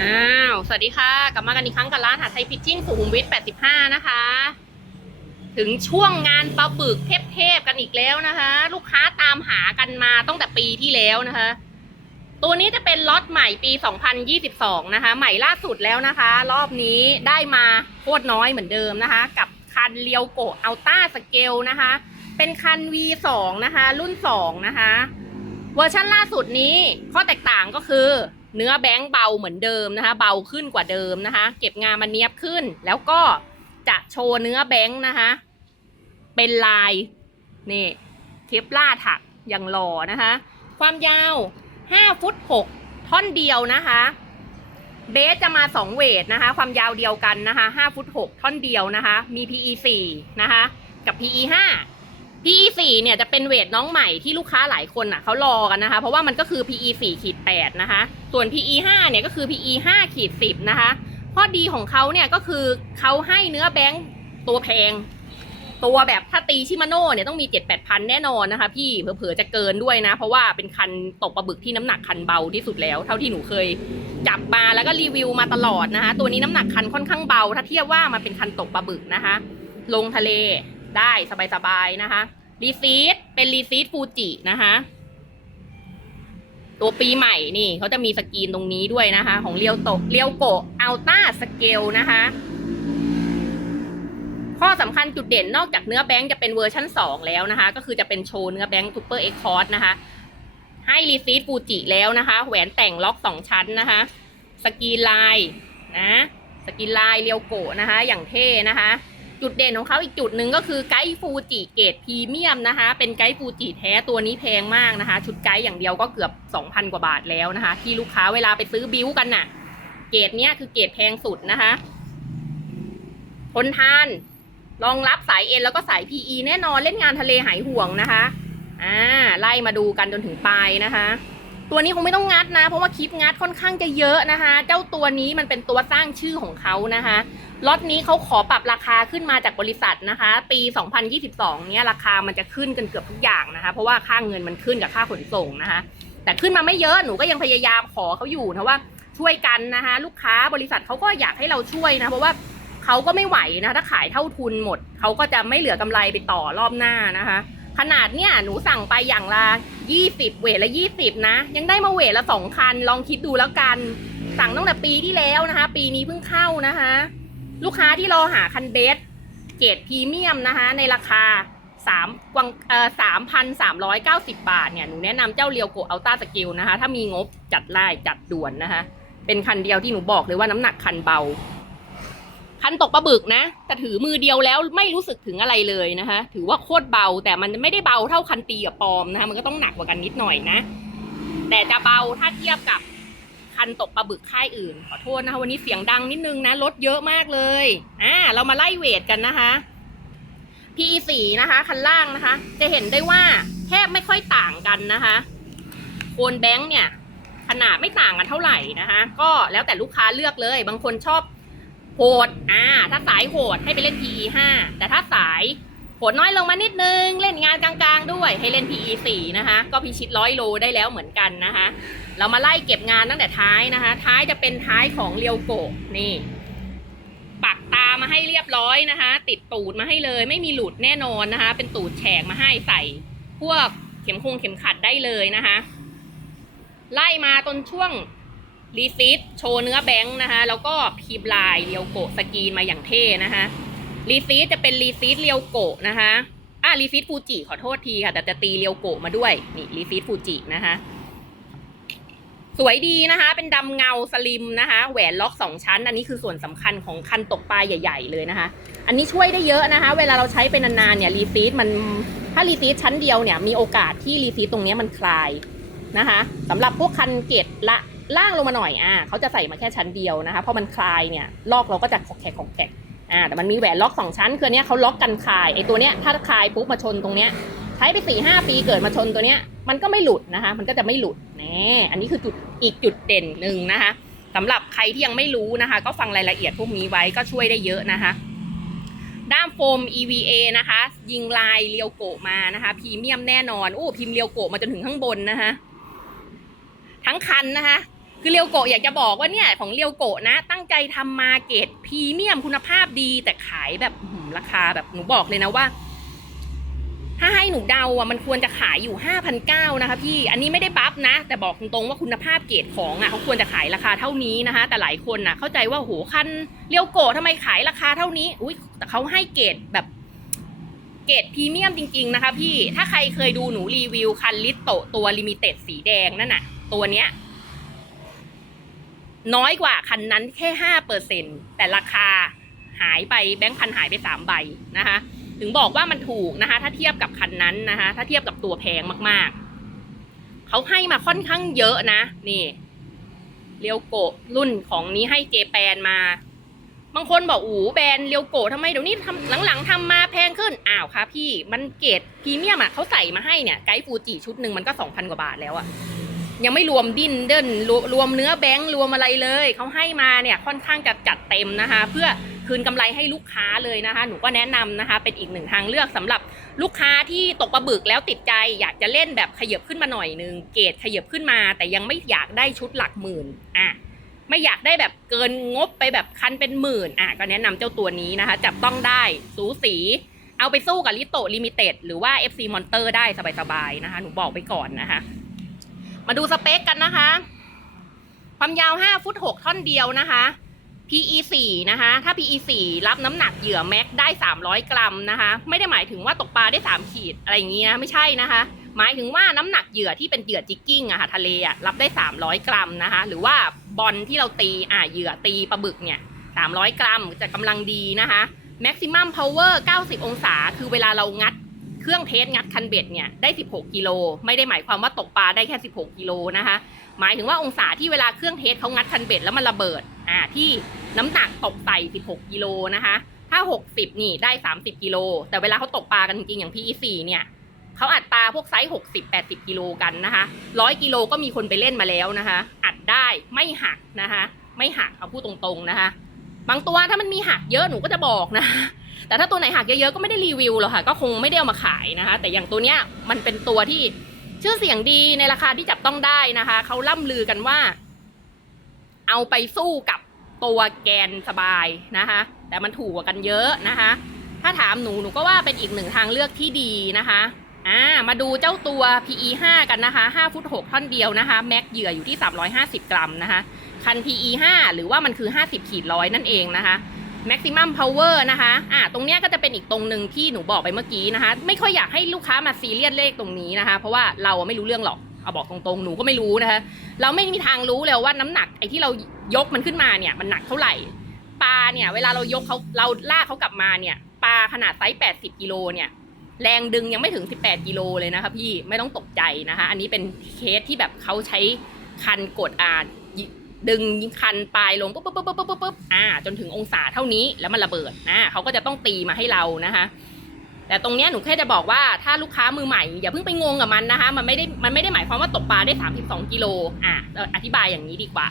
อ้าว สวัสดีค่ะ กลับมากันอีกครั้งกับร้านหาไทยฟิชชิ่งสุขุมวิท 85 นะคะ ถึงช่วงงานปลาบึกเทพๆกันอีกแล้วนะคะ ลูกค้าตามหากันมาตั้งแต่ปีที่แล้วนะคะ ตัวนี้จะเป็นล็อตใหม่ปี 2022 นะคะ ใหม่ล่าสุดแล้วนะคะ รอบนี้ได้มาโคตรน้อยเหมือนเดิมนะคะ กับคันเรียวโกอัลต้าสเกลนะคะ เป็นคัน V2 นะคะ รุ่น 2 นะคะ เวอร์ชันล่าสุดนี้ข้อแตกต่างก็คือ เนื้อแบงค์เบาเหมือนเดิมนะคะ เบาขึ้นกว่าเดิมนะคะ เก็บงานมันเนียบขึ้น แล้วก็จะโชว์เนื้อแบงค์นะคะ เป็นลายนี่เคปล่าถักอย่างหล่อนะคะ ความยาว 5 ฟุต 6 ท่อนเดียวนะคะ เบสจะมา 2 เวทนะคะ ความยาวเดียวกันนะคะ5ฟุต 6 ท่อนเดียวนะคะ มี PE 4นะคะ กับ PE 5 PE 4เนี่ยจะเป็นเวทน้องใหม่ที่ลูกค้าหลายคนอะเขารอกันนะคะ เพราะว่ามันก็คือ PE 4ขีด8นะคะ ส่วน PE 5เนี่ยก็คือ PE 5ขีด10นะคะ ข้อดีของเขาเนี่ยก็คือเขาให้เนื้อแบงค์ตัวแพง ตัวแบบถ้าตีชิมาโน่เนี่ยต้องมี 7 8พันแน่นอนนะคะ พี่เผลอๆจะเกินด้วยนะ เพราะว่าเป็นคันตกปลาบึกที่น้ำหนักคันเบาที่สุดแล้ว เท่าที่หนูเคยจับมาแล้วก็รีวิวมาตลอดนะคะ ตัวนี้น้ำหนักคันค่อนข้างเบา ถ้าเทียบว่ามันเป็นคันตกปลาบึกนะคะ ลงทะเล ได้สบายๆนะคะรีซีดเป็นรีซีดฟูจินะคะตัวปีใหม่นี่เขาจะมีสกรีนตรงนี้ด้วยนะคะ ของเรียวโตเรียวโกอัลต้าสเกลนะคะ ข้อสำคัญจุดเด่นนอกจากเนื้อแบงค์จะเป็นเวอร์ชั่น 2 แล้วนะคะ ก็คือจะเป็นโชว์เนื้อแบงค์ซูเปอร์เอ็กคอร์ดนะคะ ให้รีซีดฟูจิแล้วนะคะ แหวนแต่งล็อก 2 ชั้นนะคะ สกรีนลายนะ สกรีนลายเรียวโกะนะคะ อย่างเท่นะคะ จุดเด่นของเขาอีกจุดหนึ่งก็คือไกด์ฟูจิเกรดพรีเมียมนะคะ เป็นไกด์ฟูจิแท้ตัวนี้แพงมากนะคะ ชุดไกด์อย่างเดียวก็เกือบ 2,000 กว่าบาทแล้วนะคะ ที่ลูกค้าเวลาไปซื้อบิวกันน่ะ เกรดเนี้ยคือเกรดแพงสุดนะคะทนทานรองรับสายเอ็นแล้วก็สาย PE แน่นอนเล่นงานทะเลหายห่วงนะคะอ่าไล่มาดูกันจนถึงปลายนะคะ ตัวนี้คงไม่ต้องงัดนะ เพราะว่าคลิปงัดค่อนข้างจะเยอะนะคะ เจ้าตัวนี้มันเป็นตัวสร้างชื่อของเขานะคะ ล็อตนี้เขาขอปรับราคาขึ้นมาจากบริษัทนะคะ ปี 2022 เนี่ยราคามันจะขึ้นกันเกือบทุกอย่างนะคะ เพราะว่าค่าเงินมันขึ้นกับค่าขนส่งนะคะ แต่ขึ้นมาไม่เยอะหนูก็ยังพยายามขอเขาอยู่นะว่าช่วยกันนะคะ ลูกค้าบริษัทเขาก็อยากให้เราช่วยนะ เพราะว่าเขาก็ไม่ไหวนะถ้าขายเท่าทุนหมดเขาก็จะไม่เหลือกำไรไปต่อรอบหน้านะคะ ขนาดเนี่ยหนูสั่งไปอย่างละ 20 เวทละ 20 นะ ยังได้มาเวทละสองคัน ลองคิดดูแล้วกัน สั่งตั้งแต่ปีที่แล้วนะคะ ปีนี้เพิ่งเข้านะคะ ลูกค้าที่รอหาคันเบสเกรดพรีเมียมนะคะ ในราคาสามกวังเอ่อสามพันสามร้อยเก้าสิบาทเนี่ยหนูแนะนำเจ้าเรียวโกอัลต้าสกิลนะคะ ถ้ามีงบจัดไล่จัดด่วนนะคะ เป็นคันเดียวที่หนูบอกเลยว่าน้ำหนักคันเบา คันตกปลาบึกนะ แต่ถือมือเดียวแล้วไม่รู้สึกถึงอะไรเลยนะคะ ถือว่าโคตรเบาแต่มันไม่ได้เบาเท่าคันตีกับปอมนะคะ มันก็ต้องหนักกว่ากันนิดหน่อยนะ แต่จะเบาถ้าเทียบกับ คันตกปลาบึกค่ายอื่น ขอโทษนะคะวันนี้เสียงดังนิดนึงนะรถเยอะมากเลยอ่าเรามาไล่เวทกันนะคะ PE 4 นะคะ คันล่างนะคะ จะเห็นได้ว่าแทบไม่ค่อยต่างกันนะคะโคนแบงค์เนี่ย ขนาดไม่ต่างกันเท่าไหร่นะคะ ก็แล้วแต่ลูกค้าเลือกเลย บางคนชอบโหดอ่าถ้าสายโหดให้ไปเล่น PE 5 แต่ถ้าสาย โหดน้อยลงมานิดนึง เล่นงานกลางๆ ด้วยให้เล่น PE 4นะคะ ก็พิชิตร้อยโลได้แล้วเหมือนกันนะคะ เรามาไล่เก็บงานตั้งแต่ท้ายนะคะ ท้ายจะเป็นท้ายของเรียวโกะนี่ปักตามาให้เรียบร้อยนะคะ ติดตูดมาให้เลย ไม่มีหลุดแน่นอนนะคะ เป็นตูดแฉกมาให้ใส่ พวกเข็มคงเข็มขัดได้เลยนะคะ ไล่มาตนช่วงรีซิตโชว์เนื้อแบงค์นะคะ แล้วก็พีบลายเรียวโกะสกรีนมาอย่างเท่นะคะ รีซิตจะเป็นรีซิตเรียวโกะนะคะอะรีซิตฟูจิขอโทษทีค่ะ แต่จะตีเรียวโกะมาด้วยนี่รีซิตฟูจินะคะสวยดีนะคะ เป็นดำเงาสลิมนะคะ แหวนล็อกสองชั้น อันนี้คือส่วนสำคัญของคันตกปลาใหญ่ ๆ เลยนะคะ อันนี้ช่วยได้เยอะนะคะ เวลาเราใช้เป็นนานๆเนี่ยรีซีดมันถ้ารีซีดชั้นเดียวเนี่ยมีโอกาสที่รีซีดตรงนี้มันคลายนะคะสำหรับพวกคันเกตละล่างลงมาหน่อยอ่าเขาจะใส่มาแค่ชั้นเดียวนะคะเพราะมันคลายเนี่ยลอกเราก็จะขอกแขกขอกแขก อ่าแต่มันมีแหวนล็อกสองชั้นคืออนเนี้ยเขาล็อกกันคายไอ้ตัวเนี้ยถ้าคายปุ๊บมาชนตรงเนี้ยใช้ไปสี่ห้าปีเกิดมาชนตัวเนี้ยมันก็ไม่หลุดนะคะ มันก็จะไม่หลุดแน่อันนี้คือจุดอีกจุดเด่นหนึ่งนะคะสำหรับใครที่ยังไม่รู้นะคะ ก็ฟังรายละเอียดพวกนี้ไว้ก็ช่วยได้เยอะนะคะด้ามโฟม EVA นะคะ ยิงลายเรียวโกะมานะคะพรีเมียมแน่นอนโอ้พิมพ์เรียวโกะมาจนถึงข้างบนนะคะทั้งคันนะคะ คือเรียวโกะอยากจะบอกว่าเนี่ยของเรียวโกะนะ ตั้งใจทำมาเกรดพรีเมียมคุณภาพดี แต่ขายแบบราคาแบบหนูบอกเลยนะว่า ถ้าให้หนูเดาอะมันควรจะขายอยู่ห้าพันเก้านะคะพี่อันนี้ไม่ได้บัฟนะ แต่บอกตรงๆว่าคุณภาพเกรดของอะเขาควรจะขายราคาเท่านี้นะคะ แต่หลายคนน่ะ เข้าใจว่าโหคันเรียวโกะทำไมขายราคาเท่านี้ อุ้ยแต่เขาให้เกรดแบบเกรดพรีเมียมจริงๆนะคะพี่ ถ้าใครเคยดูหนูรีวิวคันลิตโตตัวลิมิเต็ดสีแดงนั่นน่ะ ตัวเนี้ย น้อยกว่าคันนั้นแค่ห้าเปอร์เซ็นแต่ราคาหายไปแบงค์พันหายไปสามใบนะคะ ถึงบอกว่ามันถูกนะคะ ถ้าเทียบกับคันนั้นนะคะ ถ้าเทียบกับตัวแพงมากๆ เขาให้มาค่อนข้างเยอะนะ นี่เรียวโกะรุ่นของนี้ให้เจแปนมา บางคนบอกอูแบรนด์เรียวโกะทำไมเดี๋ยวนี้ทำหลังๆทำมาแพงขึ้นอ้าวค่ะพี่มันเกรดพรีเมียมอะเขาใส่มาให้เนี่ยไกด์ฟูจิชุดหนึ่งมันก็สองพันกว่าบาทแล้วอะ ยังไม่รวมดิ้นเดินรวรวมเนื้อแบงค์รวมอะไรเลยเขาให้มาเนี่ยค่อนข้างจะจัดเต็มนะคะ เพื่อคืนกำไรให้ลูกค้าเลยนะคะ หนูก็แนะนำนะคะ เป็นอีกหนึ่งทางเลือกสำหรับลูกค้าที่ตกปลาบึกแล้วติดใจอยากจะเล่นแบบขยับขึ้นมาหน่อยนึงเกรดขยับขึ้นมา แต่ยังไม่อยากได้ชุดหลักหมื่นอะไม่อยากได้แบบเกินงบไปแบบคันเป็นหมื่นอะก็แนะนำเจ้าตัวนี้นะคะ จับต้องได้สูสีเอาไปสู้กับลิโตลิมิเต็ดหรือว่า FC Monster ได้สบายๆนะคะ หนูบอกไปก่อนนะคะ มาดูสเปคกันนะคะ ความยาว 5 ฟุต 6 ท่อนเดียวนะคะ PE 4นะคะ ถ้า PE 4รับน้ำหนักเหยื่อแม็กได้ 300 กรัมนะคะ ไม่ได้หมายถึงว่าตกปลาได้ 3 ขีดอะไรอย่างนี้นะ ไม่ใช่นะคะ หมายถึงว่าน้ำหนักเหยื่อที่เป็นเหยื่อจิกกิ้งอะค่ะทะเลอะรับได้ 300 กรัมนะคะ หรือว่าบอลที่เราตีอ่าเหยื่อตีปลาบึกเนี่ย 300 กรัมจะกำลังดีนะคะ maximum power 90 องศา คือเวลาเรางัด เครื่องเทสงัดคันเบ็ดเนี่ยได้ 16 กิโล ไม่ได้หมายความว่าตกปลาได้แค่ 16 กิโลนะคะ หมายถึงว่าองศาที่เวลาเครื่องเทสเขางัดคันเบ็ดแล้วมันระเบิดอ่าที่น้ำหนักตกใส่ 16 กิโลนะคะ ถ้า 60 นี่ได้ 30 กิโล แต่เวลาเขาตกปลากันจริงๆอย่าง PE4 เนี่ยเขาอัดปลาพวกไซส์ 60 80 กิโลกันนะคะ100กิโลก็มีคนไปเล่นมาแล้วนะคะ อัดได้ไม่หักนะคะ ไม่หักเอาพูดตรงๆนะคะ บางตัวถ้ามันมีหักเยอะหนูก็จะบอกนะ แต่ถ้าตัวไหนหักเยอะๆก็ไม่ได้รีวิวหรอกค่ะ ก็คงไม่ได้เอามาขายนะคะ แต่อย่างตัวเนี้ยมันเป็นตัวที่ชื่อเสียงดีในราคาที่จับต้องได้นะคะเขาล่ำลือกันว่า เอาไปสู้กับตัวแกนสบายนะคะ แต่มันถูกกว่ากันเยอะนะคะ ถ้าถามหนูหนูก็ว่าเป็นอีกหนึ่งทางเลือกที่ดีนะคะอ่ามาดูเจ้าตัว PE 5 กันนะคะ5ฟุต6ท่อนเดียวนะคะ แม็กเหยื่ออยู่ที่ 350 กรัมนะคะ คัน PE 5 หรือว่ามันคือ 50ขีดร้อยนั่นเองนะคะ maximum power นะคะอ่าตรงเนี้ยก็จะเป็นอีกตรงหนึ่งที่หนูบอกไปเมื่อกี้นะคะ ไม่ค่อยอยากให้ลูกค้ามาซีเรียสเลขตรงนี้นะคะ เพราะว่าเราไม่รู้เรื่องหรอกเอาบอกตรงๆ หนูก็ไม่รู้นะคะ เราไม่มีทางรู้เลยว่าน้ำหนักไอ้ที่เรายกมันขึ้นมาเนี่ยมันหนักเท่าไหร่ ปลาเนี่ยเวลาเรายกเขาเราลากเขากลับมาเนี่ย ปลาขนาดไซส์ 80 กิโลเนี่ย แรงดึงยังไม่ถึง 18 กิโลเลยนะคะพี่ ไม่ต้องตกใจนะคะ อันนี้เป็นเคสที่แบบเขาใช้คันกดอ่าน ดึงคันปลายลงปุ๊บปุ๊บปุ๊บปุ๊บปุ๊บปุ๊บอ่าจนถึงองศาเท่านี้แล้วมันระเบิดอ่าเขาก็จะต้องตีมาให้เรานะคะ แต่ตรงเนี้ยหนูแค่จะบอกว่าถ้าลูกค้ามือใหม่อย่าเพิ่งไปงงกับมันนะคะ มันไม่ได้มันไม่ได้หมายความว่าตกปลาได้ 32กิโลอ่าอธิบายอย่างนี้ดีกว่า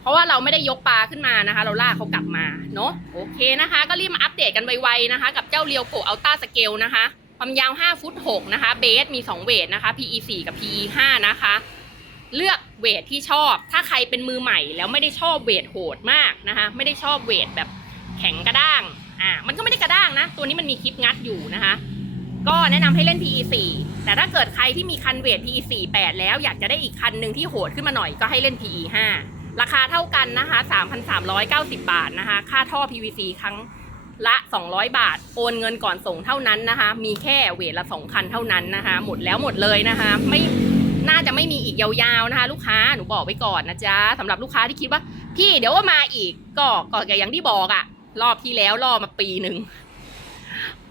เพราะว่าเราไม่ได้ยกปลาขึ้นมานะคะ เราลากเขากลับมาเนาะโอเคนะคะ ก็รีบมาอัปเดตกันไวๆนะคะ กับเจ้าเรียวโกอัลต้าสเกลนะคะความยาว 5 ฟุต 6 นะคะ เบส มี 2 เวท นะคะ PE 4 กับ PE 5 นะคะ เลือกเวทที่ชอบ ถ้าใครเป็นมือใหม่แล้วไม่ได้ชอบเวทโหดมากนะคะไม่ได้ชอบเวทแบบแข็งกระด้างอ่ามันก็ไม่ได้กระด้างนะ ตัวนี้มันมีคลิปงัดอยู่นะคะก็แนะนำให้เล่น PE 4แต่ถ้าเกิดใครที่มีคันเวท PE 4 8แล้วอยากจะได้อีกคันหนึ่งที่โหดขึ้นมาหน่อยก็ให้เล่น PE 5ราคาเท่ากันนะคะ 3,390 บาทนะคะ ค่าท่อ PVC ครั้งละ 200 บาท โอนเงินก่อนส่งเท่านั้นนะคะ มีแค่เวทละ 2 คันเท่านั้นนะคะ หมดแล้วหมดเลยนะคะ ไม่ น่าจะไม่มีอีกยาวๆนะคะ ลูกค้าหนูบอกไว้ก่อนนะจ๊ะสำหรับลูกค้าที่คิดว่า พี่เดี๋ยวว่ามาอีกก็ก็อย่างที่บอกอะรอบที่แล้วรอมาปีหนึ่ง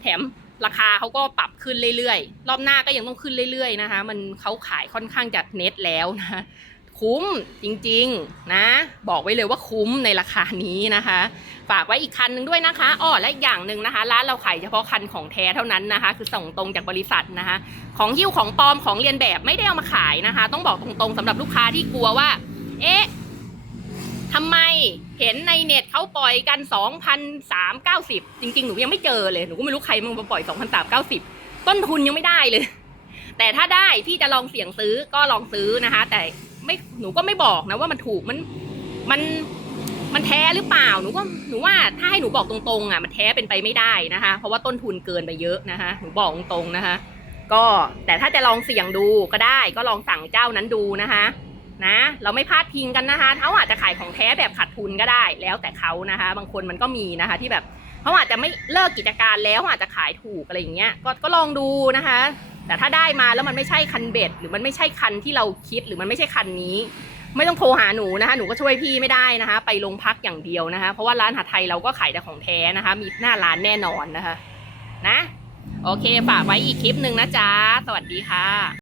แถมราคาเขาก็ปรับขึ้นเรื่อยๆ รอบหน้าก็ยังต้องขึ้นเรื่อยๆนะคะ มันเขาขายค่อนข้างจะเน็ตแล้วนะ คุ้มจริงๆนะ บอกไว้เลยว่าคุ้มในราคานี้นะคะ ฝากไว้อีกคันหนึ่งด้วยนะคะอ้อและอีกอย่างหนึ่งนะคะ ร้านเราขายเฉพาะคันของแท้เท่านั้นนะคะ คือส่งตรงจากบริษัทนะคะ ของหิ้วของปลอมของเรียนแบบไม่ได้เอามาขายนะคะ ต้องบอกตรงๆสำหรับลูกค้าที่กลัวว่า เอ๊ะทำไมเห็นในเน็ตเขาปล่อยกัน 2,390 จริงๆ หนูยังไม่เจอเลย หนูก็ไม่รู้ใครมึงมาปล่อย 2,390 ต้นทุนยังไม่ได้เลย แต่ถ้าได้พี่จะลองเสี่ยงซื้อก็ลองซื้อนะคะ แต่ ไม่หนูก็ไม่บอกนะว่ามันถูกมันมันมันแท้หรือเปล่าหนูก็หนูว่าถ้าให้หนูบอกตรงๆอะมันแท้เป็นไปไม่ได้นะคะ เพราะว่าต้นทุนเกินไปเยอะนะคะ หนูบอกตรงๆนะคะ ก็แต่ถ้าจะลองเสี่ยงดูก็ได้ ก็ลองสั่งเจ้านั้นดูนะคะ นะ เราไม่พลาดพิงกันนะคะเขาอาจจะขายของแท้แบบขาดทุนก็ได้ แล้วแต่เขานะคะ บางคนมันก็มีนะคะ ที่แบบเขาอาจจะไม่เลิกกิจการแล้วอาจจะขายถูกอะไรอย่างเงี้ยก็ก็ลองดูนะคะ แต่ถ้าได้มาแล้วมันไม่ใช่คันเบ็ด หรือมันไม่ใช่คันที่เราคิดหรือมันไม่ใช่คันนี้ ไม่ต้องโทรหาหนูนะคะหนูก็ช่วยพี่ไม่ได้นะคะ ไปโรงพักอย่างเดียวนะคะ เพราะว่าร้านหาไทยเราก็ขายแต่ของแท้นะคะ มีหน้าร้านแน่นอนนะคะ นะ โอเคฝากไว้อีกคลิปหนึ่งนะจ๊ะสวัสดีค่ะ